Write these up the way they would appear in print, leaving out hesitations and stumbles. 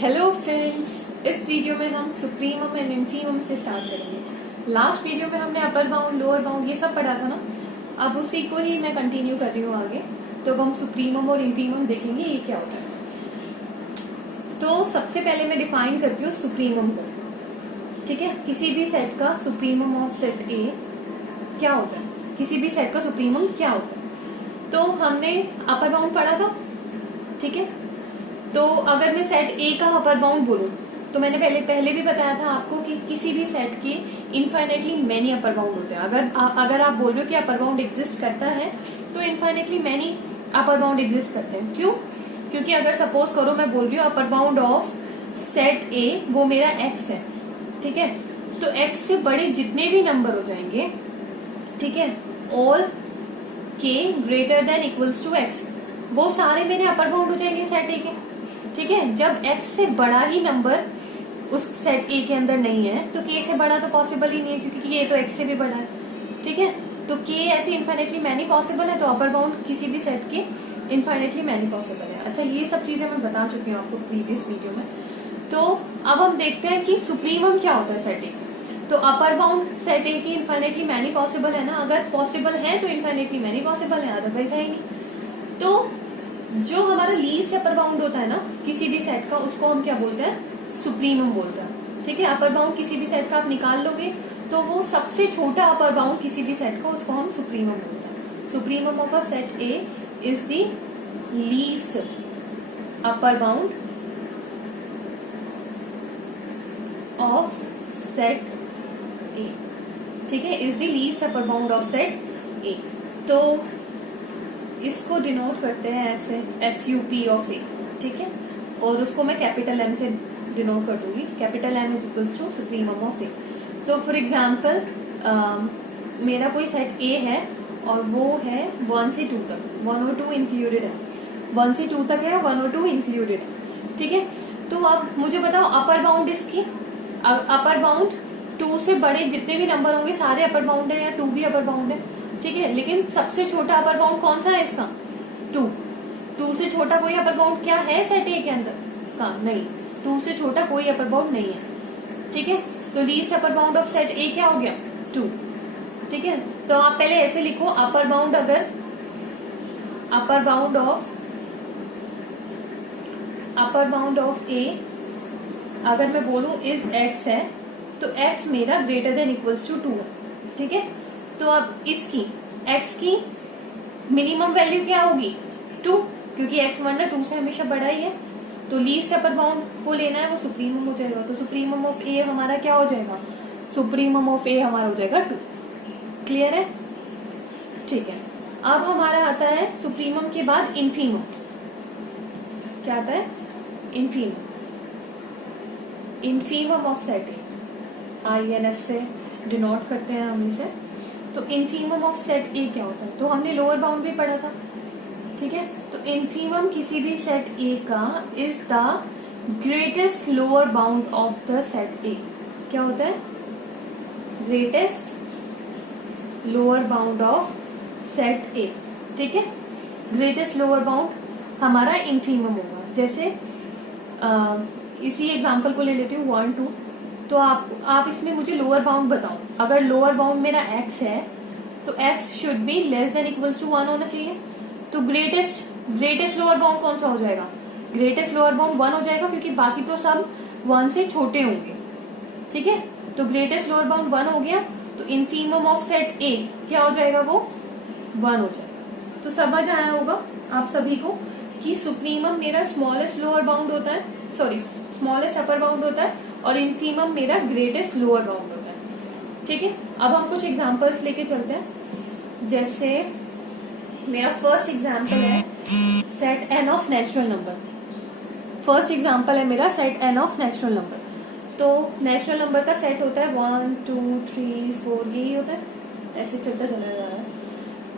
Hello friends, इस video में हम सुप्रीमम एंड इन्फीमम से स्टार्ट करेंगे। लास्ट वीडियो में हमने अपर बाउंड, लोअर बाउंड ये सब पढ़ा था ना, अब उसी को ही मैं कंटिन्यू कर रही हूँ आगे। तो अब हम सुप्रीमम और इन्फीमम देखेंगे ये क्या होता है। तो सबसे पहले मैं डिफाइन करती हूँ सुप्रीमम को। ठीक है, किसी भी सेट का सुप्रीमम ऑफ सेट ए क्या होता है, किसी भी सेट का सुप्रीमम क्या होता है। तो हमने अपर बाउंड पढ़ा था। ठीक है, तो अगर मैं सेट ए का अपर बाउंड बोलूं तो मैंने पहले भी बताया था आपको कि किसी भी सेट के इनफाइनेटली मैनी अपर बाउंड होते हैं। अगर आप बोल रहे हो कि अपर बाउंड एग्जिस्ट करता है तो infinitely many upper bound exist करते हैं। क्यों? क्योंकि अगर सपोज करो मैं बोल रही हूँ अपर बाउंड ऑफ सेट ए वो मेरा एक्स है। ठीक है, तो एक्स से बड़े जितने भी नंबर हो जाएंगे, ठीक है, ऑल के greater than equals to x, वो सारे मेरे अपर बाउंड हो जाएंगे सेट ए के। ठीक है, जब x से बड़ा ही नंबर उस सेट ए के अंदर नहीं है तो k से बड़ा तो पॉसिबल ही नहीं है, क्योंकि ये तो x से भी बड़ा है। ठीक है, तो k ऐसे इनफाइनेटली मैनी पॉसिबल है, तो अपर बाउंड किसी भी सेट के इनफाइनेटली मैनी पॉसिबल है। अच्छा, ये सब चीजें मैं बता चुकी हूँ आपको प्रीवियस वीडियो में। तो अब हम देखते हैं कि सुप्रीमम क्या होता है सेट ए। तो अपर बाउंड सेट ए की इनफाइनेटली मैनी पॉसिबल है ना, अगर पॉसिबल है तो इनफाइनेटली मैनी पॉसिबल है, अदरवाइज है नहीं। तो जो हमारा लीस्ट अपर बाउंड होता है ना किसी भी सेट का, उसको हम क्या बोलते हैं, सुप्रीमम बोलते हैं। ठीक है, अपर बाउंड किसी भी सेट का आप निकाल लोगे तो वो सबसे छोटा अपर बाउंड किसी भी सेट का, उसको हम सुप्रीमम बोलते हैं। Supremum of a set A is the least upper bound of set A. ठीक है, is the least upper bound of set ए। तो इसको डिनोट करते हैं ऐसे SUP ऑफ ए। ठीक है, और उसको मैं कैपिटल M से डिनोट कर दूंगी। Capital M is equals to supremum of A. तो फॉर एग्जांपल मेरा कोई सेट ए है और वो है 1 से 2 तक, 1 और 2 इंक्लूडेड है, 1 से 2 तक है, 1 और 2 इंक्लूडेड है। ठीक है, तो अब मुझे बताओ अपर बाउंड इसकी, अपर बाउंड 2 से बड़े जितने भी नंबर होंगे सारे अपर बाउंड है या 2 भी अपर बाउंड है। ठीक है, लेकिन सबसे छोटा अपर बाउंड कौन सा है इसका, 2 से छोटा कोई अपर बाउंड क्या है सेट ए के अंदर का? नहीं, 2 से छोटा कोई अपर बाउंड नहीं है। ठीक है, तो least upper bound of set ए क्या हो गया, 2। ठीक है, तो आप पहले ऐसे लिखो, अपर बाउंड अगर अपर बाउंड ऑफ ए अगर मैं बोलूं इज x है तो x मेरा ग्रेटर देन इक्वल्स टू 2 है। ठीक है, तो अब इसकी x की मिनिमम वैल्यू क्या होगी, 2, क्योंकि x वरना 2 से हमेशा बड़ा ही है। तो लीस्ट अपर बाउंड को लेना है, वो सुप्रीमम हो जाएगा। तो सुप्रीमम ऑफ ए हमारा क्या हो जाएगा, सुप्रीमम ऑफ ए हमारा हो जाएगा 2। क्लियर है? ठीक है, अब हमारा आता है सुप्रीमम के बाद इन्फीमम। क्या आता है, infimum of set A, INF से डिनोट करते हैं हम इसे। तो इन्फीमम ऑफ सेट ए क्या होता है, तो हमने लोअर बाउंड भी पढ़ा था। ठीक है, तो इन्फीमम किसी भी सेट ए का is the greatest lower bound of the set ए। क्या होता है, greatest lower bound of set A. ठीक है, ग्रेटेस्ट लोअर बाउंड हमारा इन्फीमम होगा। जैसे इसी एग्जांपल को ले लेती हूँ 1 2। तो आप इसमें मुझे लोअर बाउंड बताओ। अगर लोअर बाउंड मेरा x है तो x should be less than equals to 1 होना चाहिए। तो ग्रेटेस्ट लोअर बाउंड कौन सा हो जाएगा, ग्रेटेस्ट लोअर बाउंड 1 हो जाएगा, क्योंकि बाकी तो सब 1 से छोटे होंगे। ठीक है, तो ग्रेटेस्ट लोअर बाउंड 1 हो गया, तो इन्फीमम ऑफ सेट ए क्या हो जाएगा, वो 1 हो जाएगा। तो समझ आया होगा आप सभी को कि सुप्रीमम मेरा स्मॉलेस्ट लोअर बाउंड होता है, सॉरी स्मॉलेस्ट अपर बाउंड होता है, और इन्फीमम मेरा ग्रेटेस्ट लोअर बाउंड होता है। ठीक है, अब हम कुछ एग्जांपल्स लेके चलते हैं। जैसे मेरा फर्स्ट एग्जांपल है set n of natural number. First example है मेरा set n of natural number. तो नेचुरल नंबर का सेट होता है 1 2 3 4, यही होता है, ऐसे चलता चला जा रहा है।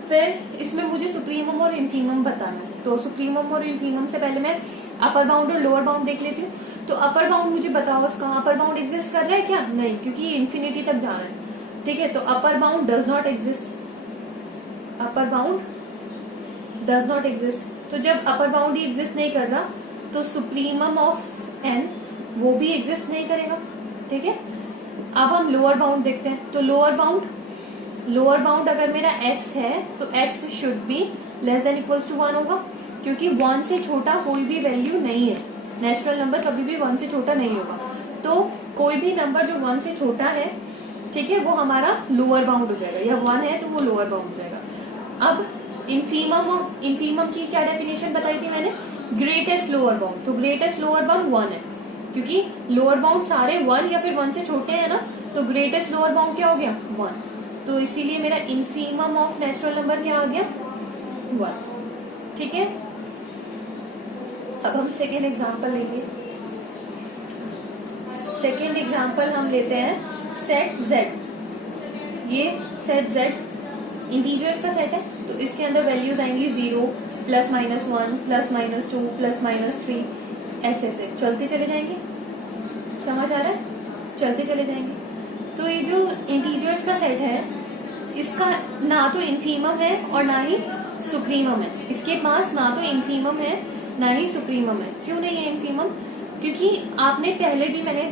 फिर इसमें मुझे सुप्रीमम और इन्फीमम बताना है। तो सुप्रीमम और इन्फीमम से पहले मैं अपर बाउंड और लोअर बाउंड देख लेती हूँ। तो अपर बाउंड मुझे बताओ, उसका अपर बाउंड एग्जिस्ट कर रहा है क्या, नहीं, क्योंकि ये इन्फिनिटी तक जा रहा है। ठीक है, तो upper bound does not exist, upper bound does not exist. तो जब अपर बाउंड ही एग्जिस्ट नहीं कर रहा तो सुप्रीमम ऑफ n वो भी एग्जिस्ट नहीं करेगा। ठीक है, अब हम लोअर बाउंड देखते हैं। तो लोअर बाउंड अगर मेरा x है तो x should be less than equals to 1 होगा, क्योंकि 1 से छोटा कोई भी वैल्यू नहीं है। नेचुरल नंबर कभी भी 1 से छोटा नहीं होगा। तो कोई भी नंबर जो 1 से छोटा है, ठीक है, वो हमारा लोअर बाउंड हो जाएगा, या 1 है तो वो लोअर बाउंड हो जाएगा। अब इनफीमम की क्या डेफिनेशन बताई थी मैंने? Greatest lower bound. तो ग्रेटेस्ट लोअर बाउंड 1 है, क्योंकि लोअर बाउंड सारे 1 या फिर 1 से छोटे हैं ना, तो ग्रेटेस्ट लोअर बाउंड क्या हो गया? 1। तो इसीलिए मेरा इनफीमम ऑफ नेचुरल नंबर क्या आ गया? 1। ठीक है, अब हम सेकेंड एग्जाम्पल लेंगे। सेकेंड एग्जाम्पल हम लेते हैं सेट z। ये सेट z इंटीजर्स का सेट है, तो इसके अंदर वैल्यूज आएंगी 0, +-1, +-2, +-3, ऐसे चलते चले जाएंगे। समझ आ रहा है? चलते चले जाएंगे। तो ये जो इंटीजर्स का सेट है, इसका ना तो इनफीमम है और ना ही सुप्रीमम है। इसके पास ना तो इनफीमम है ना ही सुप्रीमम है। क्यों नहीं है इनफीमम? क्योंकि आपने पहले भी मैंने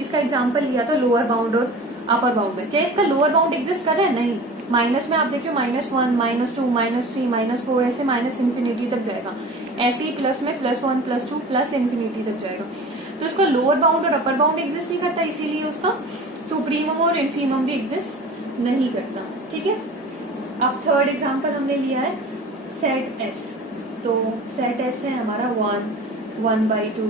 इसका एग्जांपल लिया था लोअर बाउंड और अपर बाउंड में। क्या इसका लोअर बाउंड एग्जिस्ट कर रहा है? नहीं। माइनस में आप देखिए -1, -2, -3, -4 ऐसे −∞ तक जाएगा। ऐसे ही प्लस में +1, +2 +∞ तक जाएगा। तो इसका लोअर बाउंड और अपर बाउंड एग्जिस्ट नहीं करता, इसीलिए उसका सुप्रीमम और इनफीमम भी एग्जिस्ट नहीं करता। ठीक है, अब थर्ड एग्जाम्पल हमने लिया है सेट S। तो सेट S है हमारा 1, 1/2,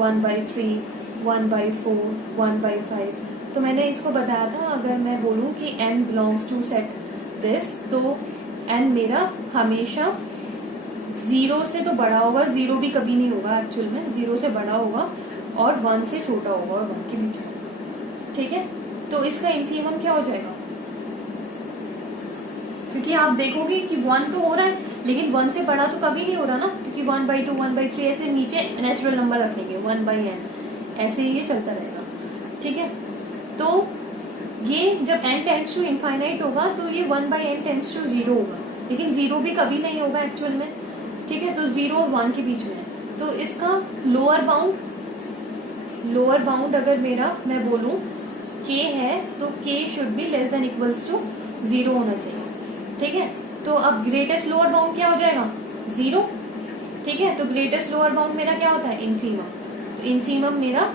1/3, 1/4, 1/5। तो मैंने इसको बताया था, अगर मैं बोलूं कि n belongs to set this, तो n मेरा हमेशा 0 से तो बड़ा होगा, 0 भी कभी नहीं होगा एक्चुअल में, 0 से बड़ा होगा और 1 से छोटा होगा और 1 के बीच में। ठीक है, तो इसका इनफीमम क्या हो जाएगा? क्योंकि आप देखोगे कि 1 तो हो रहा है, लेकिन 1 से बड़ा तो कभी नहीं हो रहा ना, क्योंकि 1/2, 1/3 ऐसे नीचे नेचुरल नंबर रखेंगे, 1/n ऐसे ही ये चलता रहेगा। ठीक है, तो ये जब n टेंड्स टू इनफाइनाइट होगा तो ये 1/n टेंड्स टू 0 होगा, लेकिन 0 भी कभी नहीं होगा एक्चुअल में। ठीक है, तो 0 और 1 के बीच में है। तो इसका लोअर बाउंड अगर मैं बोलूं k है, तो k should be less than equals to 0 होना चाहिए। ठीक है, तो अब ग्रेटेस्ट लोअर बाउंड क्या हो जाएगा? 0। ठीक है, तो ग्रेटेस्ट लोअर बाउंड मेरा क्या होता है? इनफीमम। तो इनफीमम मेरा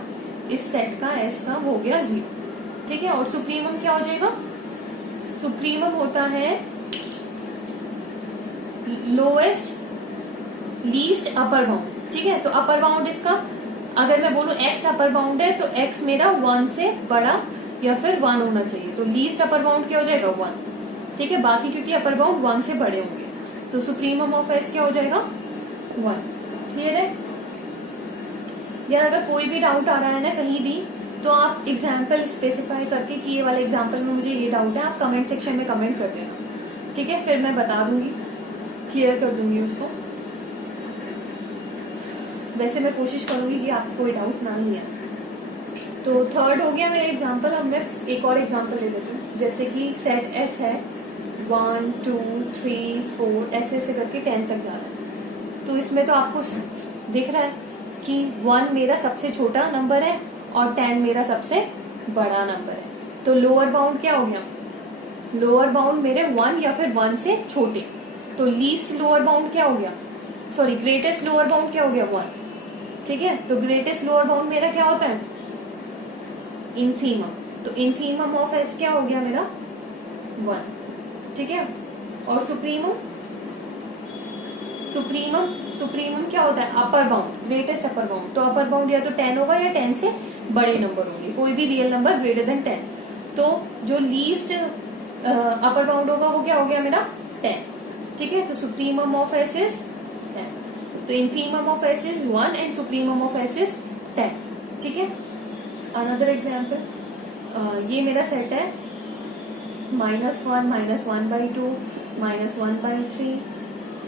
इस सेट का S का हो गया 0। ठीक है, और सुप्रीमम क्या हो जाएगा? सुप्रीमम होता है लोएस्ट लीस्ट अपर बाउंड। ठीक है, तो अपर बाउंड इसका अगर मैं बोलूं x अपर बाउंड है, तो x मेरा 1 से बड़ा या फिर 1 होना चाहिए। तो लीस्ट अपर बाउंड क्या हो जाएगा? 1। ठीक है, बाकी क्योंकि अपर बाउंड 1 से बड़े होंगे, तो सुप्रीमम ऑफ s क्या हो जाएगा? 1। क्लियर है यार? अगर कोई भी डाउट आ रहा है ना कहीं भी, तो आप एग्जाम्पल स्पेसिफाई करके कि ये वाले एग्जाम्पल में मुझे ये डाउट है, आप कमेंट सेक्शन में कमेंट कर देना। ठीक है, फिर मैं बता दूंगी, क्लियर कर दूंगी उसको। वैसे मैं कोशिश करूंगी कि आपको कोई डाउट ना ही है। तो थर्ड हो गया मेरा एग्जाम्पल। अब मैं एक और एग्जाम्पल ले लेती हूँ, जैसे कि सेट S है 1, 2, 3, 4 ऐसे करके 10 तक जा रहा है। तो इसमें तो आपको दिख रहा है कि 1 मेरा सबसे छोटा नंबर है और 10 मेरा सबसे बड़ा नंबर है। तो लोअर बाउंड क्या हो गया? लोअर बाउंड मेरे 1 या फिर 1 से छोटे। तो लीस्ट लोअर बाउंड क्या हो गया? सॉरी, ग्रेटेस्ट लोअर बाउंड क्या हो गया? 1। ठीक है, तो ग्रेटेस्ट लोअर बाउंड मेरा क्या होता है? इनफीमम। तो इनफीमम ऑफ S क्या हो गया मेरा? 1। ठीक है, और सुप्रीमम क्या होता है? Upper bound, greatest upper bound. तो अपर बाउंड या तो 10 होगा या 10 से बड़े नंबर होंगे, कोई भी रियल नंबर ग्रेटर देन 10। तो जो लीस्ट अपर बाउंड होगा वो क्या हो गया मेरा? 10। ठीक है, तो सुप्रीमम ऑफ S इज 10। तो infimum of S is 1 and supremum of S is 10। ठीक है, अनदर एग्जाम्पल, ये मेरा सेट है -1, -1/2, -1/3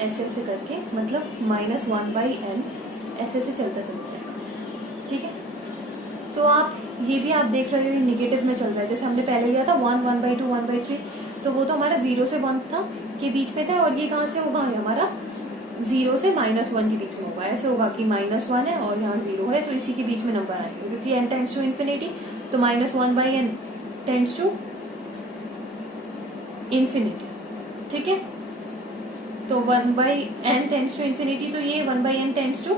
ऐसे करके, मतलब -1/n ऐसे चलता जाएगा। ठीक है, तो आप ये भी आप देख रहे हो निगेटिव में चल रहा है। जैसे हमने पहले लिया था 1, 1/2, 1/3, तो वो तो हमारा 0 से 1 था के बीच में था, और ये कहाँ से होगा? हमारा 0 से -1 के बीच में होगा। ऐसे होगा कि -1 है और यहाँ 0 है, तो इसी के बीच में नंबर आएगा, क्योंकि n टेंड्स टू इन्फिनिटी, तो -1/n टेंड्स टू इन्फिनिटी। ठीक है, तो 1/n टेंड्स टू इन्फिनिटी, तो ये 1/n टेंड्स टू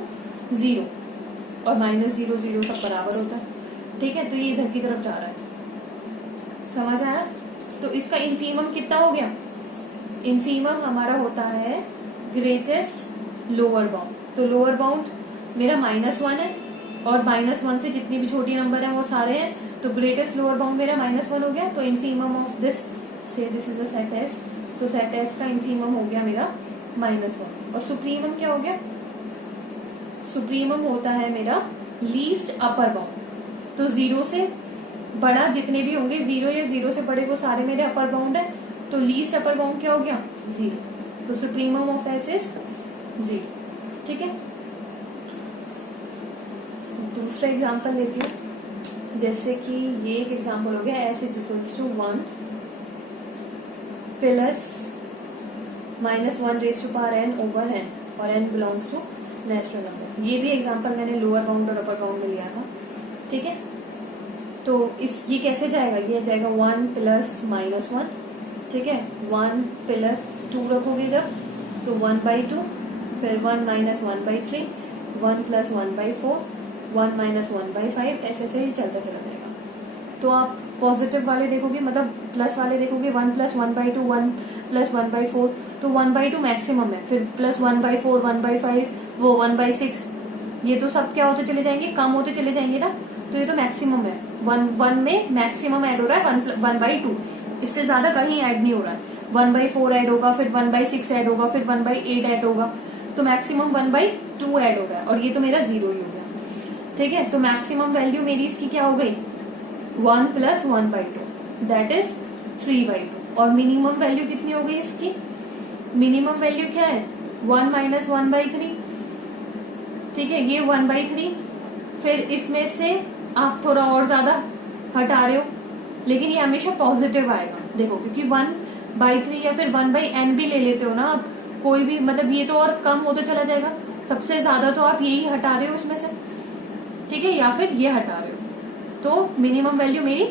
0 और -0 0 सब बराबर होता है। ठीक है, तो ये इधर की तरफ जा रहा है। समझ आया? तो इसका इन्फीमम कितना हो गया? इन्फीमम हमारा होता है ग्रेटेस्ट लोअर बाउंड। तो लोअर बाउंड मेरा -1 है और -1 से जितनी भी छोटी नंबर है वो सारे हैं, तो ग्रेटेस्ट लोअर बाउंड मेरा -1 हो गया। तो इन्फीमम ऑफ दिस, से this is the set S, तो सेट एस का इन्फीमम हो गया मेरा -1। और सुप्रीमम क्या हो गया? सुप्रीमम होता है मेरा लीस्ट अपर बाउंड। तो 0 से बड़ा जितने भी होंगे, 0 या 0 से बड़े, वो सारे मेरे अपर बाउंड है। तो लीस्ट अपर बाउंड क्या हो गया? 0। तो सुप्रीमम ऑफ एस इज 0। ठीक है, दूसरा एग्जांपल लेती हूँ। जैसे कि ये एक एग्जांपल हो गया, S is equals to 1 plus -1 raise to power n over n, और n belongs to natural number. ये भी एग्जांपल मैंने लोअर बाउंड और अपर बाउंड में लिया था। ठीक है, तो ये कैसे जाएगा? ये जाएगा 1 प्लस -1। ठीक है, 1 प्लस 2 रखोगे जब, तो 1/2, फिर 1 - 1/3, 1 + 1/4, 1 - 1/5, ऐसे ही चलता चला जाएगा। तो आप पॉजिटिव वाले देखोगे, मतलब प्लस वाले देखोगे, 1 + 1/2, 1 + 1/4, तो 1/2 मैक्सिमम है, फिर प्लस 1/4, 1/5, वो 1/6, ये तो सब क्या होते चले जाएंगे? कम होते चले जाएंगे ना। तो ये तो मैक्सिमम है, 1 में मैक्सिमम ऐड हो रहा है 1/2, इससे ज्यादा कहीं ऐड नहीं हो रहा है। 1/4 ऐड होगा, फिर 1/6 ऐड होगा, फिर 1/8 ऐड होगा, तो मैक्सिमम 1/2 ऐड हो रहा है, और ये तो मेरा 0 ही हो गया। ठीक है, तो मैक्सिमम वैल्यू मेरी इसकी क्या हो गई? 1 + 1/2, दैट इज 3/2। और मिनिमम वैल्यू कितनी हो गई इसकी? मिनिमम वैल्यू क्या है? 1 - 1/3। ठीक है, ये 1/3, फिर इसमें से आप थोड़ा और ज्यादा हटा रहे हो, लेकिन ये हमेशा पॉजिटिव आएगा। देखो, क्योंकि 1/3 या फिर 1/n भी ले लेते हो ना आप, कोई भी, मतलब ये तो और कम होता चला जाएगा। सबसे ज्यादा तो आप यही हटा रहे हो उसमें से। ठीक है, या फिर ये हटा रहे हो, तो मिनिमम वैल्यू मेरी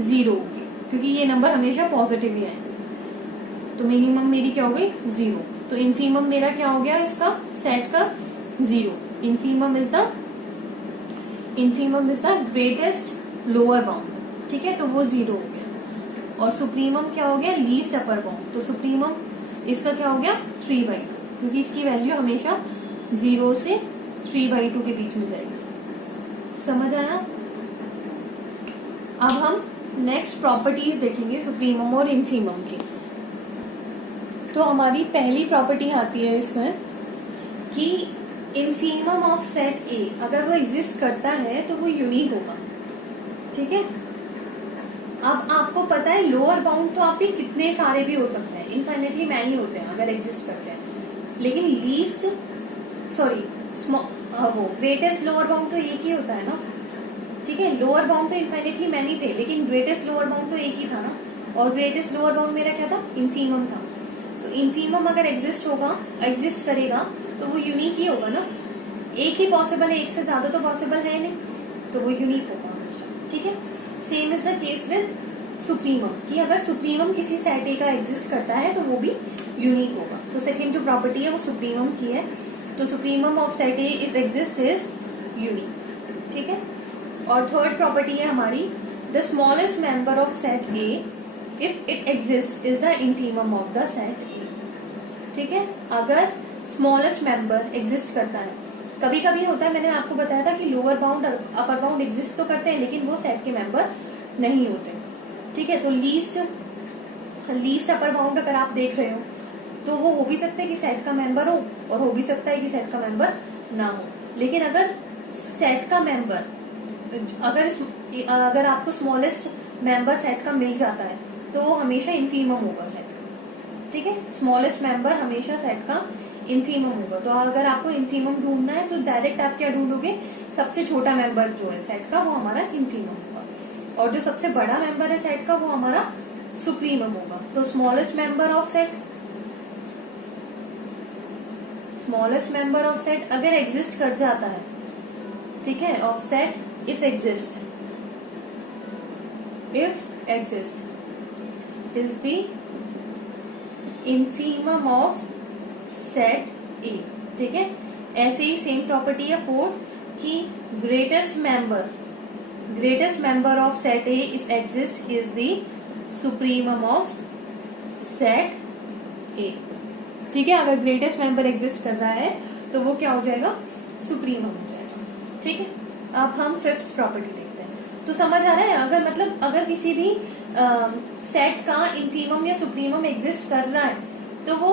0 होगी, क्योंकि ये नंबर हमेशा पॉजिटिव ही आएंगे। तो मिनिमम मेरी क्या हो गई? 0। तो इन्फीमम मेरा क्या हो गया इसका, सेट का? 0। Infimum is the greatest lower bound. ठीक है, तो वो 0 हो गया। और सुप्रीमम क्या हो गया? Least upper bound. तो सुप्रीमम इसका क्या हो गया? 3/2, क्योंकि इसकी वैल्यू हमेशा 0 से 3/2 के बीच में जाएगी। समझ आया? अब हम नेक्स्ट प्रॉपर्टीज देखेंगे सुप्रीमम और इन्फीमम की। तो हमारी पहली प्रॉपर्टी आती है इसमें कि इन्फीमम ऑफ सेट ए, अगर वो एग्जिस्ट करता है तो वो यूनिक होगा। ठीक है, अब आपको पता है लोअर बाउंड तो आपके कितने सारे भी हो सकते हैं, इनफाइनेटली मैनी होते हैं अगर एग्जिस्ट करते हैं, लेकिन वो ग्रेटेस्ट लोअर बाउंड तो एक ही होता है ना। ठीक है, लोअर बाउंड तो इनफाइनेटली मैनी थे, लेकिन ग्रेटेस्ट लोअर बाउंड तो एक ही था ना। और ग्रेटेस्ट लोअर बाउंड मेरा क्या था? इन्फीमम था। तो इन्फीमम अगर एग्जिस्ट करेगा तो वो यूनिक ही होगा ना। एक ही पॉसिबल है, एक से ज्यादा तो पॉसिबल है नहीं, तो वो यूनिक होगा हमेशा। ठीक है, same is the case with supremum, कि अगर सुप्रीमम किसी सेट ए का एग्जिस्ट करता है तो वो भी यूनिक होगा। तो सेकेंड जो प्रॉपर्टी है वो सुप्रीमम की है। तो supremum of set A if exist is unique. ठीक है, और थर्ड प्रॉपर्टी है हमारी the smallest member of set A if it exist is the infimum of the set A. ठीक है, अगर स्मॉलेस्ट मेंबर एग्जिस्ट करता है, कभी कभी होता है, मैंने आपको बताया था कि lower bound upper bound exist तो करते हैं, लेकिन वो सेट के मेंबर नहीं होते। ठीक है, तो लीस्ट अपर बाउंड अगर आप देख रहे हो तो वो हो भी सकता है कि सेट का मेंबर हो, और हो भी सकता है कि सेट का मेंबर ना हो। लेकिन अगर सेट का मेंबर, अगर आपको स्मॉलेस्ट मेंबर सेट का मिल जाता है तो वो हमेशा इन्फीमम होगा सेट का। ठीक है, स्मॉलेस्ट मेंबर हमेशा सेट का इन्फीमम होगा। तो अगर आपको इन्फीमम ढूंढना है तो डायरेक्ट आप क्या ढूंढोगे? सबसे छोटा मेंबर जो है सेट का वो हमारा इन्फीमम होगा, और जो सबसे बड़ा मेंबर है सेट का वो हमारा सुप्रीमम होगा। तो smallest member of set smallest member of set अगर एग्जिस्ट कर जाता है, ठीक है, of set if exist is the infimum of set A, ठीक है। ऐसे ही सेम प्रॉपर्टी है फोर्थ कि greatest member of set A if exist is the supremum of set A, ठीक है। अगर ग्रेटेस्ट मेंबर एग्जिस्ट कर रहा है तो वो क्या हो जाएगा, सुप्रीमम हो जाएगा, ठीक है। अब हम फिफ्थ प्रॉपर्टी देखते हैं। तो समझ आ रहा है, अगर मतलब अगर किसी भी सेट का इन्फीमम या सुप्रीमम एग्जिस्ट कर रहा है तो वो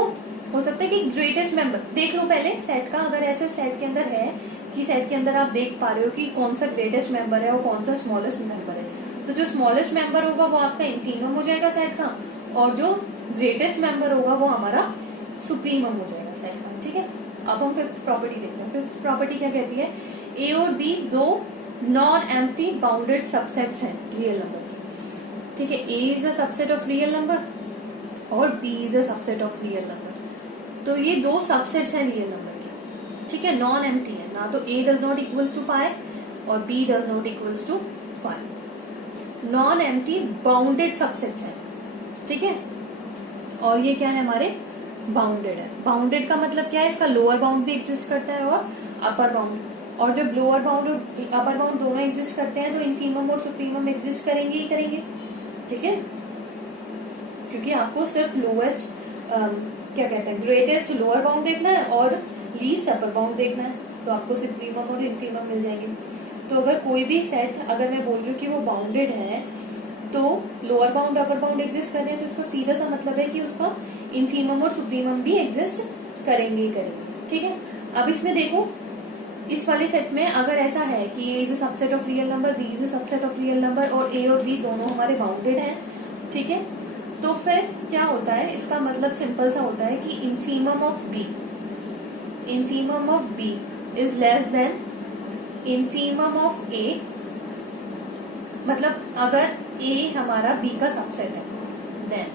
हो सकता है कि ग्रेटेस्ट मेंबर, देख लो पहले सेट का, अगर ऐसे सेट के अंदर है कि सेट के अंदर आप देख पा रहे हो कि कौन सा ग्रेटेस्ट मेंबर है और कौन सा स्मॉलेस्ट मेंबर है, तो जो स्मॉलेस्ट मेंबर होगा वो आपका इन्फीमम हो जाएगा सेट का, और जो ग्रेटेस्ट मेंबर होगा वो हमारा सुप्रीमम हो जाएगा सेट का, ठीक है। अब हम फिफ्थ प्रॉपर्टी देखते हैं। फिफ्थ प्रॉपर्टी क्या कहती है, ए और बी दो नॉन एम्प्टी बाउंडेड सबसेट्स हैं रियल नंबर की, ठीक है। A is a subset of real number और B is a subset of real number, तो ये दो सबसेट्स हैं रियल नंबर के, ठीक है, नॉन एम्प्टी है ना, तो A does not equals to 5 और B does not equals to 5, non empty bounded subsets हैं, ठीक है। और ये क्या है, हमारे बाउंडेड है। बाउंडेड का मतलब क्या है, इसका लोअर बाउंड भी एग्जिस्ट करता है और अपर बाउंड, और जब लोअर बाउंड और अपर बाउंड दोनों एग्जिस्ट करते हैं तो इन्फीमम और सुप्रीमम एग्जिस्ट करेंगे ही करेंगे, ठीक है। क्योंकि आपको सिर्फ लोएस्ट क्या कहते हैं, ग्रेटेस्ट लोअर बाउंड देखना है और लीस्ट अपर बाउंड देखना है, तो आपको सुप्रीमम और इन्फीमम मिल जाएंगे। तो अगर कोई भी सेट, अगर मैं बोल रही हूँ कि वो बाउंडेड है तो lower bound upper bound exist कर रहे हैं, तो उसका सीधा सा मतलब है कि उसका इन्फीमम और सुप्रीमम भी एग्जिस्ट करेंगे ही करेंगे, ठीक है। अब इसमें देखो, इस वाले सेट में अगर ऐसा है कि A is a subset of real number, B is a subset of real number और ए और बी दोनों हमारे बाउंडेड हैं, ठीक है, तो फिर क्या होता है, इसका मतलब सिंपल सा होता है कि infimum of B is less than infimum of A, मतलब अगर ए हमारा बी का सबसेट है, then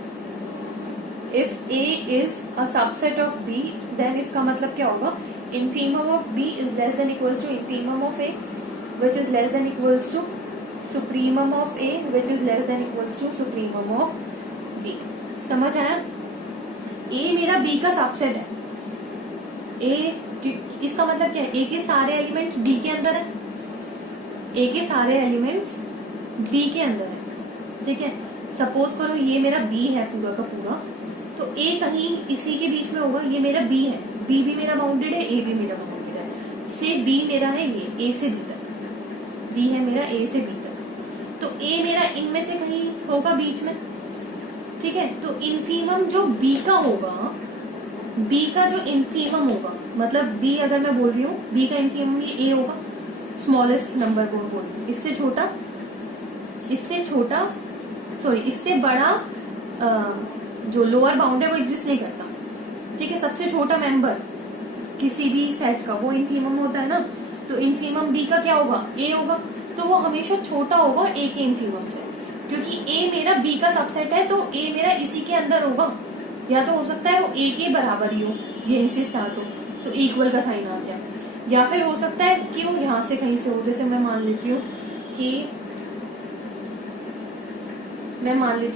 if A is a subset of B, then इसका मतलब क्या होगा, infimum of B is less than equals to infimum of A which is less than equals to supremum of A which is less than equals to supremum of B. समझ आया, ए मेरा B का सबसेट है, ए इसका मतलब क्या है, ए के सारे एलिमेंट्स बी के अंदर है, ए के सारे एलिमेंट्स बी के अंदर है, ठीक है। सपोज करो ये मेरा बी है पूरा का पूरा, तो ए कहीं इसी के बीच में होगा, ये मेरा बी है, बी भी मेरा बाउंडेड है, ए भी मेरा बाउंडेड है, से बी मेरा है, ये ए से बी तक, बी है मेरा ए से बी तक, तो ए मेरा इनमें से कहीं होगा बीच में, ठीक है। तो इन्फीमम जो बी का होगा, बी का जो इन्फीमम होगा, मतलब बी अगर मैं बोल रही हूँ बी का इन्फीमम ये ए होगा, स्मॉलेस्ट नंबर को बोल रही हूँ, इससे बड़ा जो लोअर बाउंड है वो एग्जिस्ट नहीं करता, ठीक है। सबसे छोटा मेंबर किसी भी सेट का वो इन्फीमम होता है ना, तो इन्फीमम बी का क्या होगा, ए होगा, तो वो हमेशा छोटा होगा ए के इन्फीमम से, क्योंकि ए मेरा बी का सबसेट है, तो ए मेरा इसी के अंदर होगा, या तो हो सकता है वो ए के बराबर ही हो, यहीं से स्टार्ट हो तो इक्वल का साइन आ गया, या फिर हो सकता है कि वो यहाँ से कहीं से हो, जैसे मैं मान लेती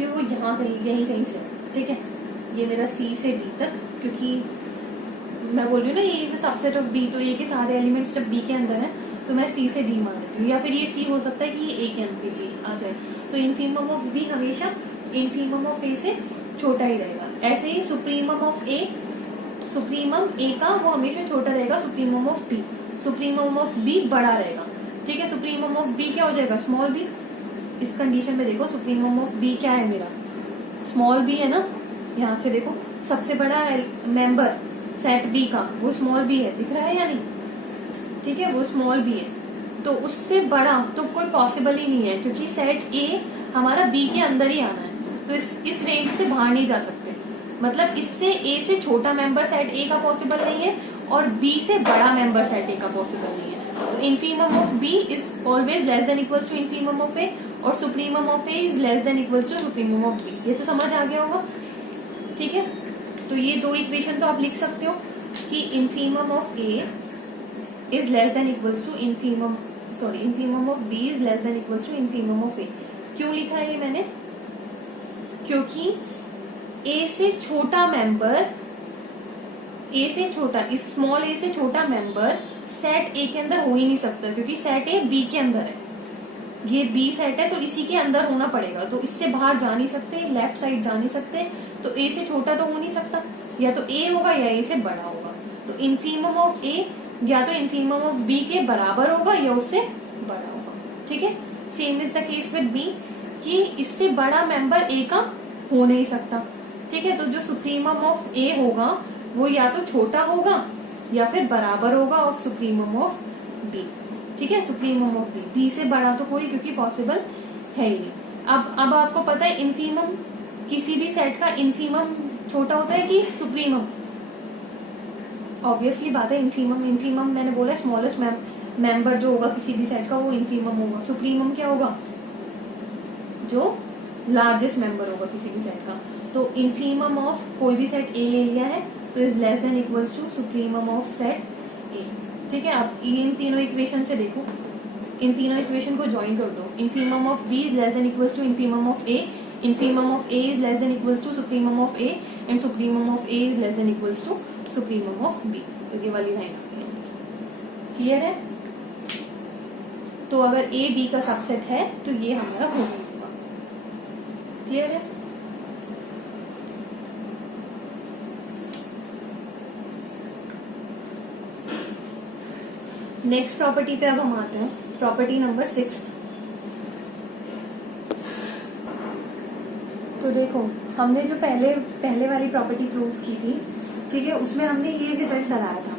हूँ वो यहाँ यहीं कहीं से, ठीक है, ये मेरा सी से बी तक, क्योंकि मैं बोल रही हूँ ना ये इज सबसेट ऑफ बी, तो ए के सारे एलिमेंट्स जब बी के अंदर है तो मैं सी से डी मान लेती हूँ, या फिर ये सी हो सकता है कि ये ए के अंदर आ जाए, तो इन्फीमम ऑफ बी हमेशा इन्फीमम ऑफ ए से छोटा ही रहेगा। ऐसे ही सुप्रीमम ए का वो हमेशा छोटा रहेगा supremum of B, supremum of B बड़ा रहेगा, ठीक है। सुप्रीमम ऑफ बी क्या हो जाएगा, स्मॉल बी। इस कंडीशन में देखो सुप्रीमम ऑफ बी क्या है मेरा, स्मॉल बी है ना, यहाँ से देखो सबसे बड़ा मेंबर सेट बी का वो स्मॉल बी है, दिख रहा है या नहीं, ठीक है, वो स्मॉल बी है, तो उससे बड़ा तो कोई पॉसिबल ही नहीं है, क्योंकि सेट ए हमारा बी के अंदर ही आना है, तो इस रेंज से बाहर नहीं जा सकते, मतलब इससे ए से छोटा मेंबर सेट ए का पॉसिबल नहीं है और बी से बड़ा मेंबर सेट ए का पॉसिबल नहीं है, तो infimum of B is always less than equals to infimum of A और supremum of A is less than equals to supremum of B. ये तो समझ आ गया होगा, ठीक है। तो ये दो इक्वेशन तो आप लिख सकते हो, कि infimum of A is less than equals to infimum of B is less than equals to infimum of A. क्यों लिखा है ये मैंने? क्योंकि ए से छोटा मेंबर, स्मॉल ए से छोटा मेंबर सेट ए के अंदर हो ही नहीं सकता, क्योंकि सेट ए बी के अंदर है। ये बी सेट है तो इसी के अंदर होना पड़ेगा, तो इससे बाहर जा नहीं सकते, लेफ्ट साइड जा नहीं सकते, तो ए से छोटा तो हो नहीं सकता, या तो ए होगा या ए से बड़ा होगा। तो इन्फीमम ऑफ ए या तो इन्फीमम ऑफ बी के बराबर होगा या उससे बड़ा होगा। ठीक है, same is the case with B, कि इससे बड़ा मेंबर ए का हो नहीं सकता। ठीक है, तो जो सुप्रीमम ऑफ ए होगा वो या तो छोटा होगा या फिर बराबर होगा ऑफ सुप्रीमम ऑफ बी। ठीक है, सुप्रीमम ऑफ बी, बी से बड़ा तो कोई क्योंकि पॉसिबल है ही नहीं। अब आपको पता है इन्फीमम, किसी भी सेट का इन्फीमम छोटा होता है कि सुप्रीमम? ऑब्वियसली बात है, इन्फीमम मैंने बोला स्मॉलेस्ट मेंबर जो होगा किसी भी सेट का वो इन्फीमम होगा। सुप्रीमम क्या होगा? जो लार्जेस्ट मेंबर होगा किसी भी सेट का। तो इन्फीमम ऑफ कोई भी सेट ए ले लिया है तो is less than equals to supremum of set A. ठीक है, अब इन तीनों इक्वेशन से देखो, इन तीनों इक्वेशन को ज्वाइन कर दो। Infimum of B is less than equals to infimum of A, infimum of A is less than equals to supremum of A, and supremum of A is less than equals to supremum of B. तो ये वाली line clear है? तो अगर A B का सबसेट है तो ये हमारा होगा। क्लियर है? नेक्स्ट प्रॉपर्टी पे अब हम आते हैं, प्रॉपर्टी नंबर 6। तो देखो, हमने जो पहले वाली प्रॉपर्टी प्रूव की थी, ठीक है, उसमें हमने ये रिजल्ट लगाया था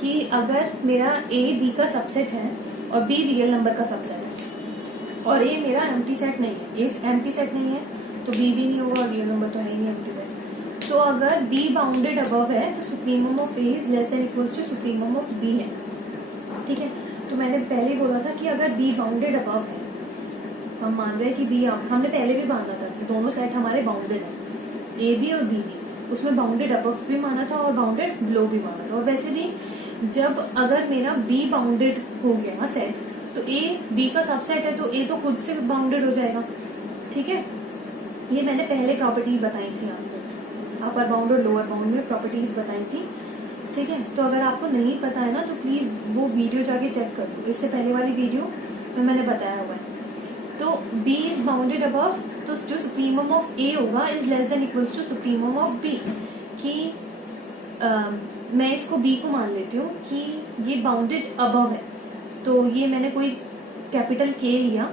कि अगर मेरा ए बी का सबसेट है और बी रियल नंबर का सबसेट है और ए मेरा एम्प्टी सेट नहीं है, ए एम्प्टी सेट नहीं है तो बी भी नहीं होगा और रियल नंबर तो है ही नहीं एम्प्टी सेट। तो अगर बी बाउंडेड अबव है तो supremum of A is less than equals to supremum of B है। ठीक है, तो मैंने पहले ही बोला था कि अगर बी बाउंडेड अबव है, हम मान रहे हैं कि बी, हमने पहले भी माना था दोनों सेट हमारे बाउंडेड है, ए बी और बी बी, उसमें बाउंडेड अबव भी माना था और बाउंडेड बिलो भी माना था। और वैसे भी जब अगर मेरा बी बाउंडेड हो गया सेट तो ए बी का सबसेट है तो ए तो खुद से बाउंडेड हो जाएगा। ठीक है, ये मैंने पहले प्रॉपर्टी बताई थी आपको, अपर बाउंड और लोअर बाउंड में प्रॉपर्टीज बताई थी। ठीक है, तो अगर आपको नहीं पता है ना तो प्लीज वो वीडियो जाके चेक कर लो, इससे पहले वाली वीडियो में मैंने बताया हुआ है। तो B इज बाउंडेड अबव, तो जो सुप्रीमम ऑफ A होगा is less than equals to supremum of B, कि मैं इसको B को मान लेती हूँ कि ये बाउंडेड अबव है। तो ये मैंने कोई कैपिटल K लिया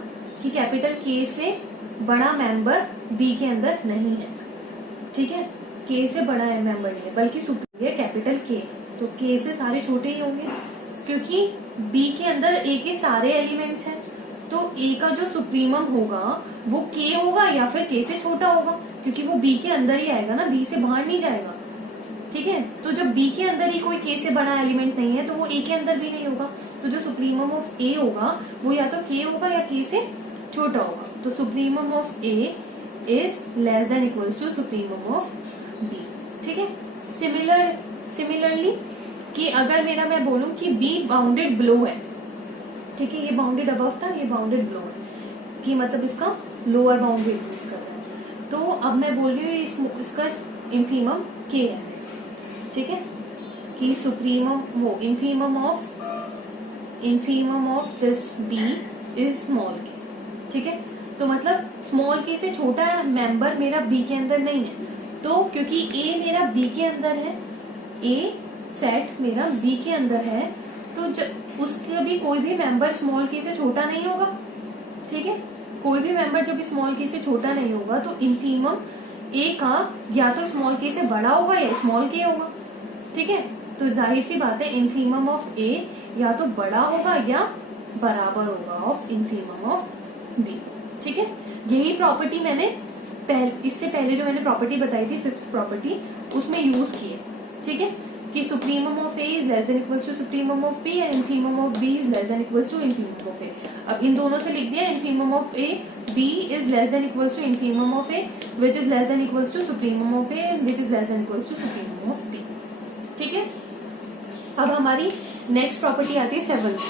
कि कैपिटल K से बड़ा मेंबर B के अंदर नहीं है। ठीक है, K से बड़ा है मेंबर नहीं है, बल्कि सुप्रीमम कैपिटल K, तो K से सारे छोटे ही होंगे क्योंकि B के अंदर A के सारे एलिमेंट्स हैं। तो A का जो सुप्रीमम होगा वो K होगा या फिर K से छोटा होगा, क्योंकि वो B के अंदर ही आएगा ना, B से बाहर नहीं जाएगा। ठीक है, तो जब B के अंदर ही कोई K से बड़ा एलिमेंट नहीं है तो वो A के अंदर भी नहीं होगा। तो जो सुप्रीमम ऑफ A होगा वो या तो K होगा या K से छोटा होगा। तो supremum of A is less than equals to supremum of B। ठीक है, सिमिलरली कि अगर मेरा मैं बोलूं कि B बाउंडेड बिलो है, ठीक है, ये बाउंडेड अबव था, ये बाउंडेड बिलो है, कि मतलब इसका लोअर बाउंड भी एग्जिस्ट कर रहा है। तो अब मैं बोल रही हूँ इसका इन्फीमम K है। ठीक है, कि सुप्रीमम वो infimum of this B is small K। ठीक है, तो मतलब स्मॉल K से छोटा मेंबर मेरा B के अंदर नहीं है। तो क्योंकि A मेरा B के अंदर है, A सेट मेरा B के अंदर है, तो उसका भी कोई भी मेंबर स्मॉल K से छोटा नहीं होगा। ठीक है, कोई भी मेंबर जब स्मॉल K से छोटा नहीं होगा तो इन्फीमम A का या तो स्मॉल K से बड़ा होगा या स्मॉल K होगा। ठीक है, तो जाहिर सी बात है इन्फीमम ऑफ A या तो बड़ा होगा या बराबर होगा ऑफ इन्फीमम ऑफ B। ठीक है, यही प्रॉपर्टी मैंने इससे पहले जो मैंने प्रॉपर्टी बताई थी, फिफ्थ प्रॉपर्टी, उसमें यूज की है। ठीक है, कि supremum of A is less than equals to supremum of B and infimum of B is less than equals to infimum of A। अब इन दोनों से लिख दिया, infimum of A B is less than equals to infimum of A which is less than equals to supremum of A which is less than equals to supremum of B। ठीक है, अब हमारी नेक्स्ट प्रॉपर्टी आती है 7th।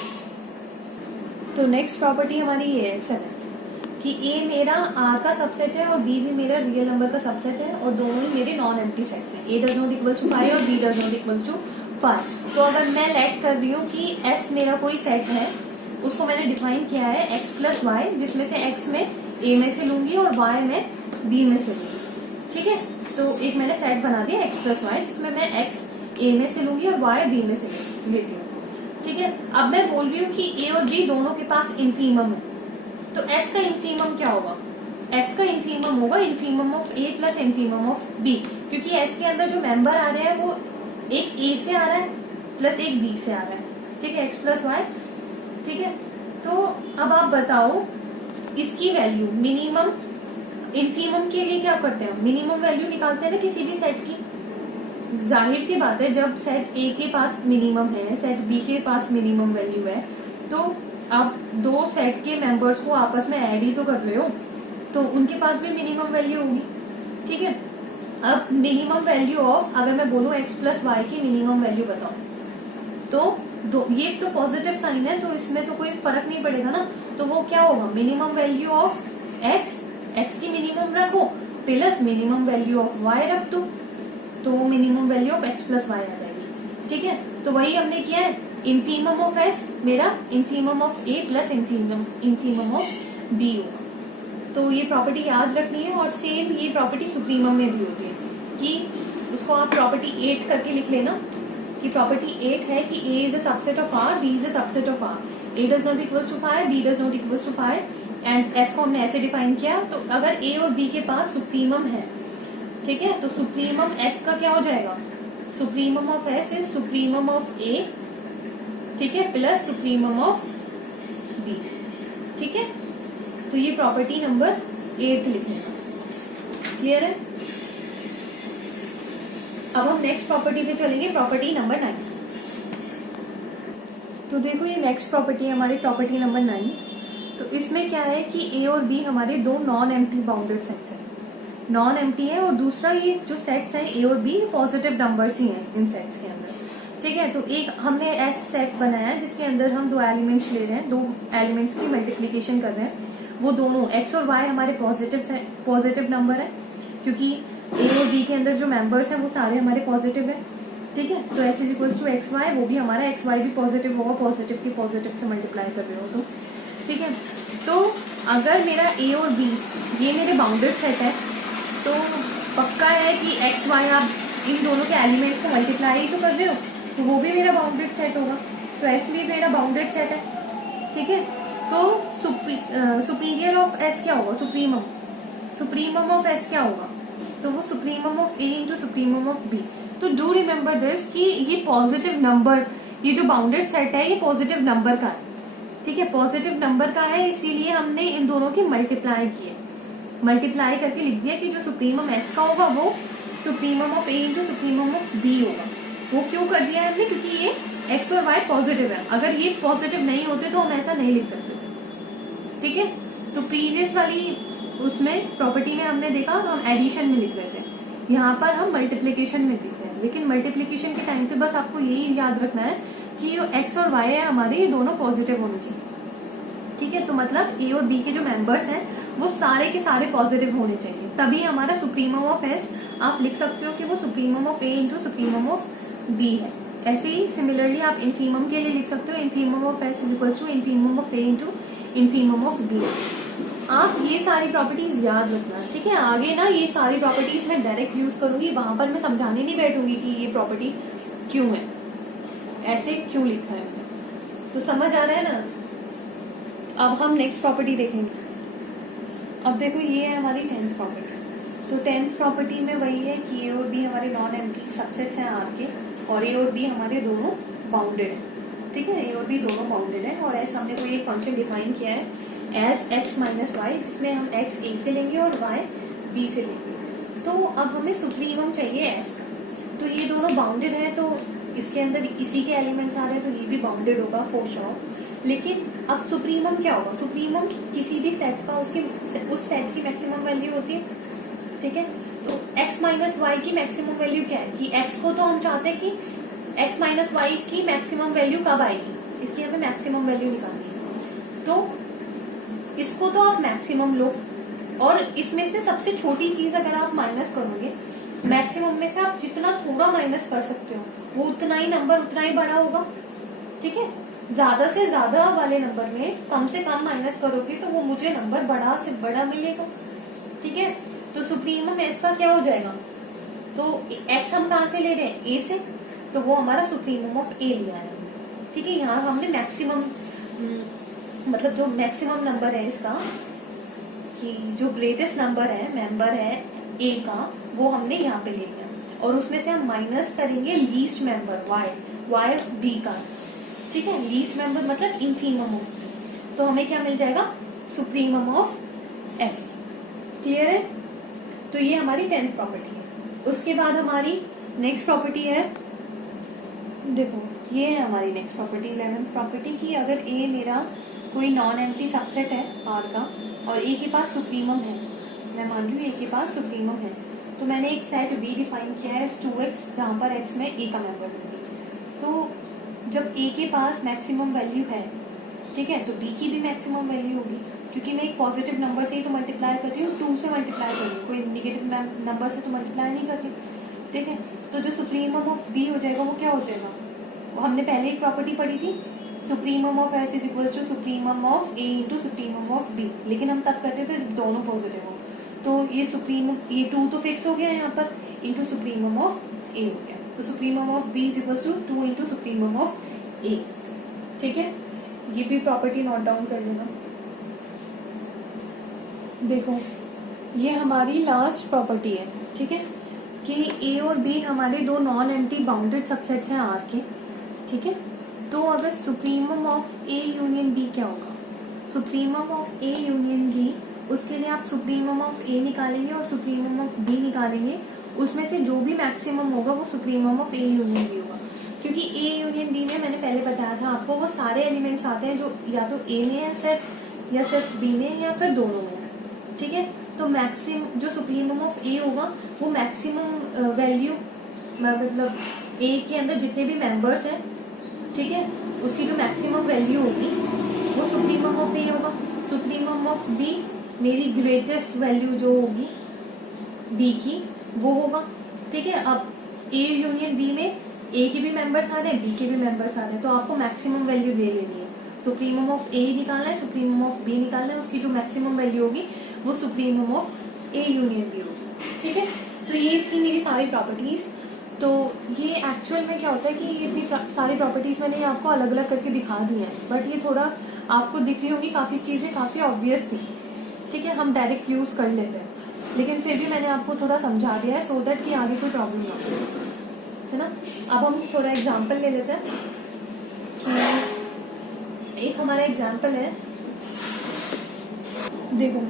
तो next property हमारी ये है 7th कि ए मेरा आर का सबसेट है और बी भी मेरा रियल नंबर का सबसेट है और दोनों ही मेरे नॉन एम्प्टी सेट्स हैं। A does not equals to 5 और B does not equals to 5। तो अगर मैं लेट कर रही हूँ कि एस मेरा कोई सेट है, उसको मैंने डिफाइन किया है एक्स प्लस वाई, जिसमें से एक्स में ए में से लूंगी और वाई में बी में से लूंगी। ठीक है, तो एक मैंने सेट बना दिया एक्स प्लस वाई, जिसमें मैं एक्स ए में से लूंगी और वाई बी में से लेती हूँ। ठीक है, अब मैं बोल रही हूँ कि ए और बी दोनों के पास इन्फीमम है, तो एस का इन्फीमम क्या होगा? एस का इन्फीमम होगा infimum of A plus infimum of B, क्योंकि एस के अंदर जो मेंबर आ रहे हैं वो एक ए से आ रहा है प्लस एक बी से आ रहा है। ठीक है, एक्स प्लस वाई। ठीक है, तो अब आप बताओ इसकी वैल्यू मिनिमम इन्फीमम के लिए क्या करते हैं? मिनिमम वैल्यू निकालते हैं ना किसी भी सेट की। जाहिर सी बात है, जब सेट ए के पास मिनिमम है, सेट बी के पास मिनिमम वैल्यू है, तो आप दो सेट के मेंबर्स को आपस में ऐड ही तो कर रहे हो, तो उनके पास भी मिनिमम वैल्यू होगी। ठीक है, अब मिनिमम वैल्यू ऑफ, अगर मैं बोलूं एक्स प्लस वाई की मिनिमम वैल्यू बताओ, तो ये तो पॉजिटिव साइन है, तो इसमें तो कोई फर्क नहीं पड़ेगा ना। तो वो क्या होगा? मिनिमम वैल्यू ऑफ एक्स की मिनिमम रखो plus minimum value of Y रख दो, तो minimum value of X plus Y आ जाएगी। ठीक है, तो वही हमने किया है। इन्फीमम ऑफ एस मेरा infimum of A plus infimum of B होगा। तो ये प्रॉपर्टी याद रखनी है, और सेम ये प्रॉपर्टी सुप्रीमम में भी होती है कि उसको आप प्रॉपर्टी 8 करके लिख लेना कि प्रॉपर्टी 8 है कि A is a subset of R, B is a subset of R, A does not equals to 5, B does not equals to 5, and S को हमने ऐसे डिफाइन किया। तो अगर ए और बी के पास सुप्रीमम है, ठीक है, तो सुप्रीमम एस का क्या हो जाएगा? Supremum of S is supremum of A, ठीक है, प्लस सुप्रीमम ऑफ बी। ठीक है, तो ये प्रॉपर्टी नंबर 8 लिख लेना। क्लियर है? अब हम नेक्स्ट प्रॉपर्टी पे चलेंगे, प्रॉपर्टी नंबर 9। तो देखो ये नेक्स्ट प्रॉपर्टी है हमारी, प्रॉपर्टी नंबर 9। तो इसमें क्या है कि ए और बी हमारे दो नॉन एम्प्टी बाउंडेड सेट्स हैं, नॉन एम्प्टी है, और दूसरा ये जो सेट्स हैं ए और बी पॉजिटिव नंबर्स ही हैं इन सेट्स के अंदर। ठीक है, तो एक हमने एस सेट बनाया है जिसके अंदर हम दो एलिमेंट्स ले रहे हैं, दो एलिमेंट्स की मल्टीप्लीकेशन कर रहे हैं। वो दोनों एक्स और वाई हमारे पॉजिटिव नंबर है, क्योंकि ए और बी के अंदर जो मेंबर्स हैं वो सारे हमारे पॉजिटिव है। ठीक है, तो S is equals to x y, वो भी हमारा एक्स वाई भी पॉजिटिव होगा, पॉजिटिव की पॉजिटिव से मल्टीप्लाई कर रहे हो तो। ठीक है, तो अगर मेरा ए और बी ये मेरे बाउंडेड सेट है, तो पक्का है कि एक्स वाई आप इन दोनों के एलिमेंट को मल्टीप्लाई ही तो कर रहे हो, तो वो भी मेरा बाउंडेड सेट होगा। तो एस भी मेरा बाउंडेड सेट है। ठीक है, तो सुपीरियर ऑफ एस क्या होगा? सुप्रीमम ऑफ एस क्या होगा? तो वो supremum of A into supremum of B. तो डू रिमेम्बर दिस कि ये पॉजिटिव नंबर, ये जो बाउंडेड सेट है ये पॉजिटिव नंबर का है। ठीक है, पॉजिटिव नंबर का है, इसीलिए हमने इन दोनों की मल्टीप्लाई की है, मल्टीप्लाई करके लिख दिया कि जो सुप्रीमम एस का होगा वो supremum of A into supremum of B होगा। वो क्यों कर दिया है हमने? क्योंकि ये एक्स और वाई पॉजिटिव है, अगर ये पॉजिटिव नहीं होते तो हम ऐसा नहीं लिख सकते थे। ठीक है, तो प्रीवियस वाली उसमें प्रॉपर्टी में हमने देखा हम एडिशन में लिख रहे थे, यहाँ पर हम मल्टीप्लीकेशन में लिख रहे हैं। लेकिन मल्टीप्लीकेशन के टाइम पे बस आपको यही याद रखना है कि जो एक्स और वाई है हमारे, ये दोनों पॉजिटिव होने चाहिए। ठीक है, तो मतलब ए और बी के जो मेंबर्स हैं वो सारे के सारे पॉजिटिव होने चाहिए, तभी हमारा सुप्रीमम ऑफ एस आप लिख सकते हो कि वो supremum of A into supremum of B है। ऐसे ही सिमिलरली आप इन्फीमम के लिए लिख सकते हो infimum of S is equals to infimum of A into infimum of B. आप ये सारी प्रॉपर्टीज याद रखना। ठीक है, आगे ना ये सारी प्रॉपर्टीज मैं डायरेक्ट यूज करूंगी, वहां पर मैं समझाने नहीं बैठूंगी कि ये प्रॉपर्टी क्यों है, ऐसे क्यों लिखा है, तो समझ आ रहा है ना। अब हम नेक्स्ट प्रॉपर्टी देखेंगे। अब देखो ये है हमारी 10th प्रॉपर्टी। तो 10th प्रॉपर्टी में वही है कि ए और बी हमारे नॉन एम्प्टी सबसेट्स हैं आर के, और ए और बी हमारे दोनों बाउंडेड है। ठीक है, ए और बी दोनों बाउंडेड है, और ऐसा हमने कोई एक फंक्शन डिफाइन किया है एज एक्स माइनस वाई, जिसमें हम एक्स ए से लेंगे और वाई बी से लेंगे। तो अब हमें सुप्रीमम चाहिए एस का, तो ये दोनों बाउंडेड है, तो इसके अंदर इसी के एलिमेंट्स आ रहे हैं, तो ये भी बाउंडेड होगा फॉर श्योर। लेकिन अब सुप्रीमम क्या होगा? सुप्रीमम किसी भी सेट का उस सेट की मैक्सिमम वैल्यू होती है। ठीक है, तो x माइनस वाई की मैक्सिमम वैल्यू क्या है कि x को तो हम चाहते हैं कि x माइनस वाई की मैक्सिमम वैल्यू कब आएगी, इसकी हमें मैक्सिमम वैल्यू निकालनी है। तो इसको तो आप मैक्सिमम लो, और इसमें से सबसे छोटी चीज अगर आप माइनस करोगे, मैक्सिमम में से आप जितना थोड़ा माइनस कर सकते हो वो उतना ही नंबर उतना ही बड़ा होगा। ठीक है, ज्यादा से ज्यादा वाले नंबर में कम से कम माइनस करोगे तो वो मुझे नंबर बड़ा से बड़ा मिलेगा। ठीक है, तो सुप्रीमम एस का क्या हो जाएगा, तो एक्स हम कहाँ से ले रहे हैं, ए से, तो वो हमारा सुप्रीमम ऑफ ए लिया है। ठीक है, यहाँ हमने मैक्सिमम मतलब जो मैक्सिमम नंबर है इसका, कि जो ग्रेटेस्ट नंबर है मेंबर है ए का, वो हमने यहाँ पे ले लिया, और उसमें से हम माइनस करेंगे least member y of B का। ठीक है, लीस्ट मेंबर मतलब इंफीमम ऑफ बी, तो हमें क्या मिल जाएगा, सुप्रीमम ऑफ एस। क्लियर है, तो ये हमारी 10th प्रॉपर्टी है। उसके बाद हमारी नेक्स्ट प्रॉपर्टी है, देखो ये है हमारी नेक्स्ट प्रॉपर्टी 11th प्रॉपर्टी की, अगर ए मेरा कोई नॉन एम्प्टी सबसेट है आर का और ए के पास सुप्रीमम है, मैं मान लूँ ए के पास सुप्रीमम है, तो मैंने एक सेट बी डिफाइन किया है 2x, जहां पर x में ए का मेंबर होगी। तो जब ए के पास मैक्सिमम वैल्यू है, ठीक है, तो बी की भी मैक्सिमम वैल्यू होगी, क्योंकि मैं एक पॉजिटिव नंबर से ही तो मल्टीप्लाई कर रही हूँ, 2 से मल्टीप्लाई कर रही हूँ, कोई निगेटिव नंबर से तो मल्टीप्लाई नहीं कर रही। ठीक है, तो जो सुप्रीमम ऑफ बी हो जाएगा वो क्या हो जाएगा, वो हमने पहले एक प्रॉपर्टी पढ़ी थी, supremum of S is equal to supremum of A into supremum of B, लेकिन हम तब करते थे जब दोनों पॉजिटिव हो। तो ये सुप्रीमम, ये 2 तो फिक्स हो गया यहाँ पर, इंटू सुप्रीमम ऑफ ए हो गया, तो supremum of B is equal to 2 into supremum of A. ठीक है, ये भी प्रॉपर्टी नोट डाउन कर लेना। देखो ये हमारी लास्ट प्रॉपर्टी है, ठीक है, कि ए और बी हमारे दो नॉन एम्प्टी बाउंडेड सबसेट्स हैं आर के। ठीक है, तो अगर supremum of A union B क्या होगा, supremum of A union B, उसके लिए आप सुप्रीमम ऑफ ए निकालेंगे और सुप्रीमम ऑफ बी निकालेंगे, उसमें से जो भी मैक्सिमम होगा वो supremum of A union B होगा, क्योंकि ए यूनियन बी में मैंने पहले बताया था आपको, वो सारे एलिमेंट्स आते हैं जो या तो ए में है सिर्फ, या सिर्फ बी में, या फिर दोनों में। ठीक है, तो मैक्सिमम जो सुप्रीमम ऑफ ए होगा वो मैक्सिमम वैल्यू, मतलब ए के अंदर जितने भी मेंबर्स हैं, ठीक है, उसकी जो मैक्सिमम वैल्यू होगी वो सुप्रीमम ऑफ ए होगा। सुप्रीमम ऑफ बी मेरी ग्रेटेस्ट वैल्यू जो होगी बी की वो होगा। ठीक है, अब ए यूनियन बी में ए के भी मेंबर्स आ रहे हैं, बी के भी मेंबर्स आ रहे हैं, तो आपको मैक्सिमम वैल्यू ले लेनी है, सुप्रीमम ऑफ ए निकालना है, सुप्रीमम ऑफ बी निकालना है, उसकी जो मैक्सिमम वैल्यू होगी वो supremum of A union B होगी। ठीक है, तो ये थी मेरी सारी प्रॉपर्टीज। तो ये एक्चुअल में क्या होता है कि ये इतनी सारी प्रॉपर्टीज मैंने आपको अलग अलग करके दिखा दी हैं, बट ये थोड़ा आपको दिख रही होंगी, काफी चीजें काफी ऑब्वियस थी। ठीक है, हम डायरेक्ट यूज कर लेते हैं, लेकिन फिर भी मैंने आपको थोड़ा समझा दिया है सो दैट कि आगे कोई प्रॉब्लम ना हो, है ना। अब हम थोड़ा एग्जाम्पल ले लेते हैं। एक हमारा एग्जाम्पल है, देखो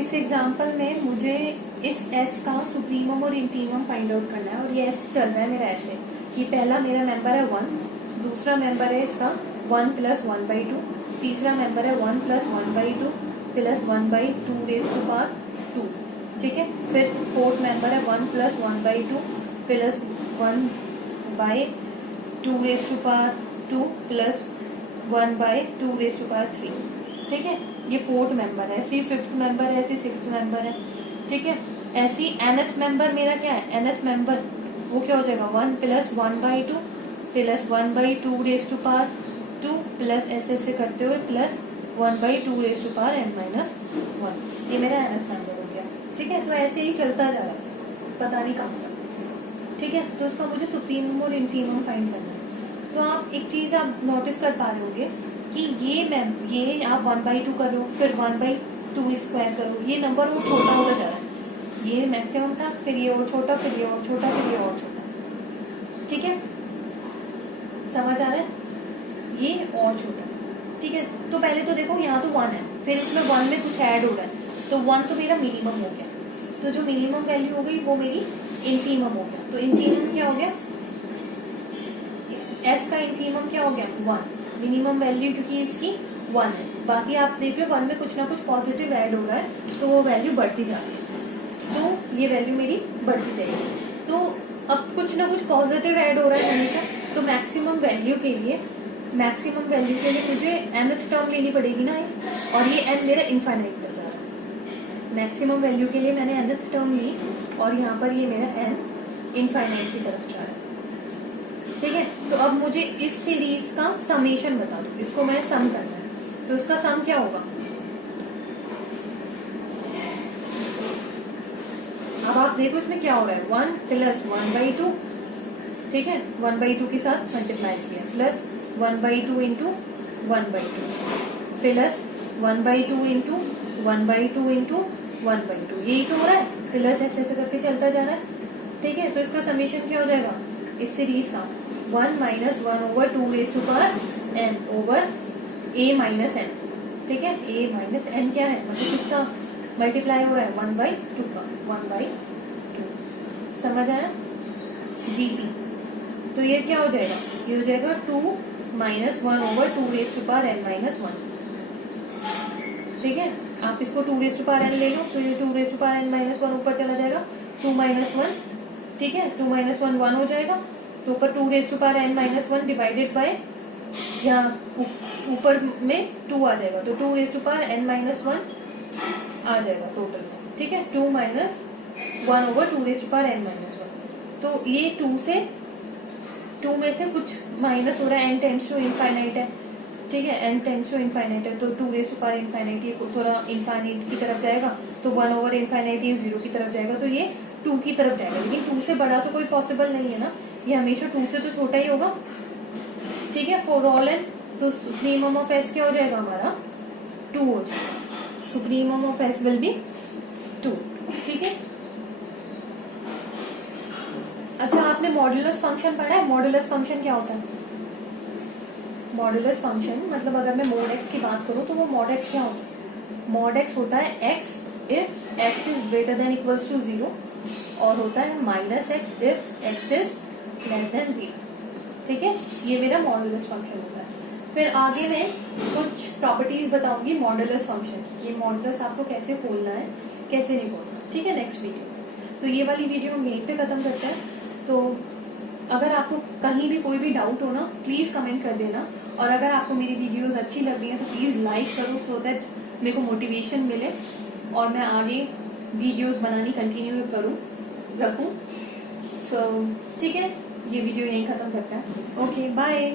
इस एग्जाम्पल में मुझे इस एस का सुप्रीमम और इंफीमम फाइंड आउट करना है, और ये एस चल रहा है मेरा ऐसे कि पहला मेरा मेंबर है 1, दूसरा मेंबर है इसका 1 + 1/2, तीसरा मेंबर है 1 + 1/2 + 1/2 रेज़ टू पावर 2। ठीक है, फिर फोर्थ मेंबर है 1 + 1/2 + 1/2 raise to power 2 + 1/2 raise to power 3। ठीक है, ये फोर्थ मेंबर है, ऐसे फिफ्थ मेंबर है, ऐसे सिक्स्थ मेंबर है। ठीक है, ऐसी nth मेंबर मेरा क्या है, nth मेंबर वो क्या हो जाएगा 1 + 1/2 + 1/2 रेज़ टू पावर 2 प्लस ऐसे करते हुए + 1/2 रेज़ टू पावर n-1। ये मेरा nth मेंबर हो गया। ठीक है, तो ऐसे ही चलता जा रहा है, पता नहीं कहाँ तक। ठीक है, तो उसका मुझे सुप्रीमम और इंफीमम फाइंड करना है। तो आप एक चीज आप नोटिस कर पा रहे होंगे कि ये आप 1/2 करो, फिर 1/2 स्क्वायर करो, ये नंबर वो छोटा होता जा रहा है। ये मैक्सिमम था, फिर ये और छोटा, फिर ये और छोटा, फिर ये और छोटा। ठीक है, समझ आ रहा है, ये और छोटा। ठीक है, तो पहले तो देखो यहाँ तो 1 है, फिर इसमें 1 में कुछ ऐड हो रहा है, तो 1 तो मेरा मिनिमम हो गया, तो जो मिनिमम वैल्यू हो गई वो मेरी इंफीमम हो गया। तो इंफीमम क्या हो गया, एस का इंफीमम क्या हो गया 1, मिनिमम वैल्यू क्योंकि इसकी 1 है, बाकी आप देख रहे हो 1 में कुछ ना कुछ पॉजिटिव ऐड हो रहा है, तो वो वैल्यू बढ़ती जा रही है, तो ये वैल्यू मेरी बढ़ती जाएगी। तो अब कुछ ना कुछ पॉजिटिव ऐड हो रहा है हमेशा, तो मैक्सिमम वैल्यू के लिए मुझे nth टर्म लेनी पड़ेगी ना, और ये n मेरा इनफाइनाइट तक जा रहा है। मैक्सिमम वैल्यू के लिए मैंने nth टर्म ली और यहाँ पर ये मेरा n इनफाइनाइट की तरफ जा रहा है। ठीक है, तो अब मुझे इस सीरीज का समेशन बता दो, इसको मैं सम करना है, तो इसका सम क्या होगा? अब आप देखो इसमें क्या हो रहा है, 1 प्लस 1/2, ठीक है, 1/2 के साथ मल्टीप्लाई किया, plus 1/2 into 1/2 plus 1/2 into 1/2 into 1/2, यही तो हो रहा है, प्लस ऐसे ऐसे करके चलता जा रहा है। ठीक है, तो इसका समीशन क्या हो जाएगा इस सीरीज का? 1 minus 1/2 n over a minus n। ठीक है, a माइनस n क्या है, मतलब किसका मल्टीप्लाई हो रहा है? 1/2 का, 1/2। समझ आया? GP, तो ये क्या हो जाएगा? ये हो जाएगा 2 माइनस 1/2 n - 1। ठीक है, आप इसको 2 n ले लो, तो ये 2 n - 1 ऊपर चला जाएगा, 2 - 1। ठीक है, 2 - 1 1 हो जाएगा, तो ऊपर 2 n - 1 डिवाइडेड बाय, यहाँ ऊपर में 2 आ जाएगा, तो 2 n - 1 आ जाएगा टोटल में। ठीक है, 2 - 1/2 n - 1। तो ये 2 में से कुछ माइनस हो रहा है, n टेंड्स टू इनफाइनाइट है। ठीक है, n टेंड्स टू इनफाइनाइट है, तो 2 ये थोड़ा इनफाइनाइट की तरफ जाएगा, तो 1/∞ ये 0 की तरफ जाएगा, तो ये 2 की तरफ जाएगा। लेकिन 2 से बड़ा तो कोई पॉसिबल नहीं है ना, ये हमेशा 2 से तो छोटा ही होगा। ठीक है, फॉर ऑल n, तो सुप्रीमम ऑफ s क्या हो जाएगा हमारा? 2 हो जाएगा। Supremum of s will be 2। ठीक है, अच्छा आपने मॉड्यूलस फंक्शन पढ़ा है? मॉड्यूलस फंक्शन क्या होता है? मॉड्यूलस फंक्शन मतलब अगर मैं मोड x की बात करूं तो वो मोड x क्या होता है? मोड x होता है x if x is greater than equals to 0, और होता है -x if x is less than 0। ठीक है, ये मेरा मॉड्यूलस फंक्शन होता है। फिर आगे मैं कुछ प्रॉपर्टीज बताऊंगी मॉड्यूलस फंक्शन की, ये मॉड्यूलस आपको कैसे खोलना है, कैसे नहीं खोलना। ठीक है, नेक्स्ट वीडियो में। तो ये वाली वीडियो हम यहीं पे खत्म करते हैं। तो अगर आपको कहीं भी कोई भी डाउट हो ना, प्लीज कमेंट कर देना, और अगर आपको मेरी वीडियोस अच्छी लग रही है तो प्लीज लाइक करो, सो दैट मेरे को मोटिवेशन मिले और मैं आगे वीडियोस बनानी कंटिन्यू रखूं। सो ठीक है, ये वीडियो यहीं खत्म करते हैं। Okay, bye.